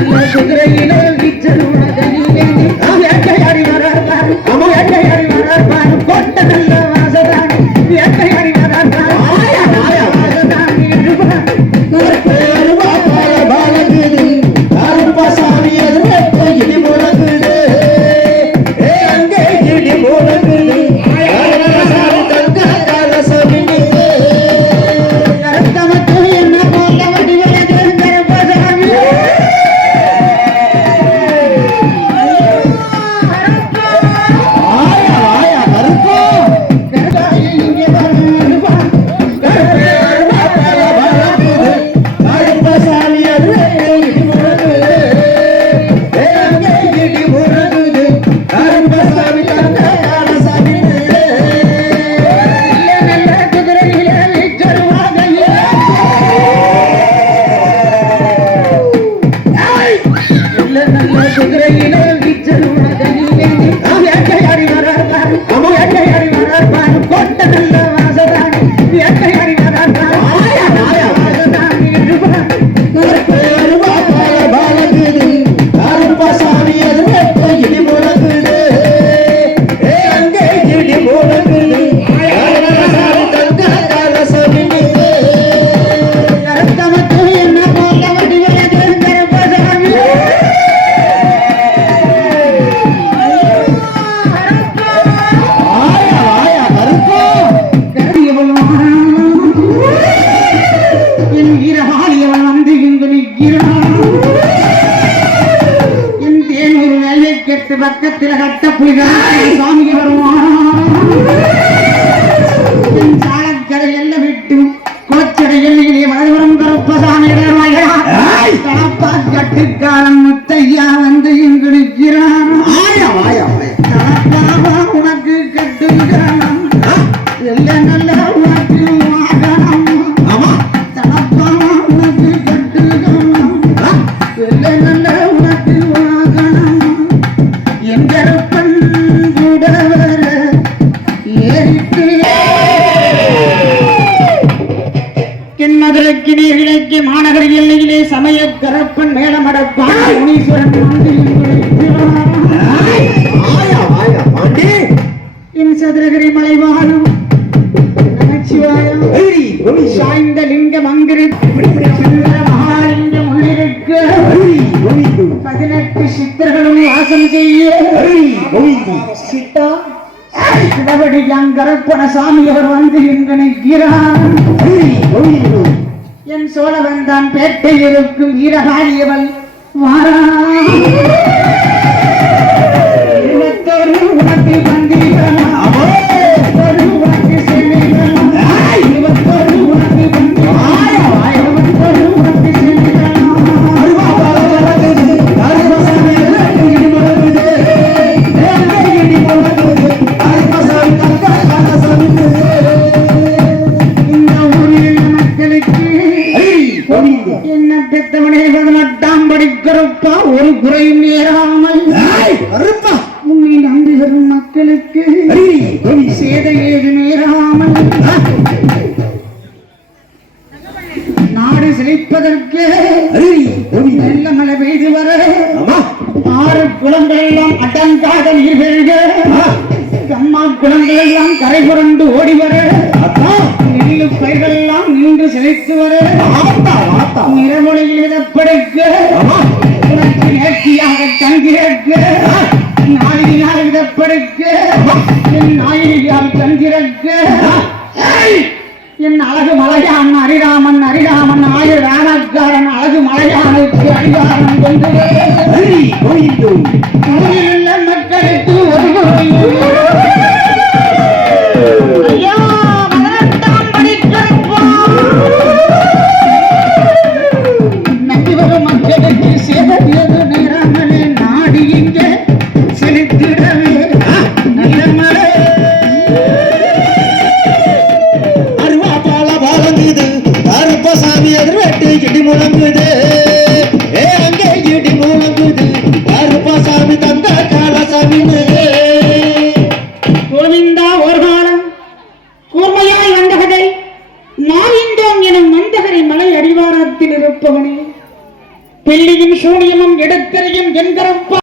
దగ్గర విద్యను பக்கத்துல கட்ட புலிகள் சாமி வருவான். சாலக்கரை எல்லாம் விட்டு கோச்சடை எல்லையிலே வளர்வரம் கருப்பசாமி தலப்பா கட்டுக்காலம் முத்தையா வந்து இங்கிருக்கிறான் தலப்பாவா உனக்கு கட்டுகிறான் எல்ல நல்ல உனக்கு வாகனம். தலப்பாவா உனக்கு கட்டுகிறான் ஆ, எல்ல நல்ல நீர்கிழக்கு மாநகர எல்லையிலே சமய கரப்பன் மேலமடப்பான் முனீஸ்வரன் என் சதுரகிரி ஐரி கோவிந்தா சாய்ந்த லிங்கம் அங்கிருக்கு பதினெட்டு சித்தர்களும் வாசம் செய்ய சித்தா சிவபடி கரப்பன சாமி அவர் வந்து இங்கு நிற்கிறான் என் சோழவன் தான் பேட்டையில் இருக்கும் வீரகாரியவன் வாரா. படிக்கிறப்பா ஒரு குறை நேராமல். உன்னை நம்பி வரும் மக்களுக்கு சேத ஏது நேராமல். நாடு செழிப்பதற்கு நல்ல மழை பெய்து வர ஆறு குளங்கள் எல்லாம் அடங்காத நீர் பெருக. அம்மா குளங்கள் எல்லாம் கரை புரண்டு ஓடி வர. நெல்லு பயிர்கள் எல்லாம் நின்று செழித்து வர. நிறமொழியில் விதப்படுக்க இலக்கியாக தந்திரக்கு நாயினால் விடப்படுக்கு என் நாயினால் தந்திரக்கு என் அழகு மலையான் அரிராமன் அரிராமன் ஆயுள் ராணக்காரன் அழகு மலையானுக்கு அடிவாரம் கொண்டு மக்களுக்கு ஒரு ஐயோ சாமி அதிர்வெட்டு இடி முழங்குது. ஏ அங்கே இடி முழங்குது. கருப்பா சாமி தந்த காலசாமி கோவிந்தா ஒரு காலம் கூர்மையாய் வந்தகதை நாளிந்தோம் எனும் மந்தகரை மலை அடிவாரத்தில் இருப்பவனே. பிள்ளியும் சூரியனும் எடுத்தறியும் என்கிறப்பா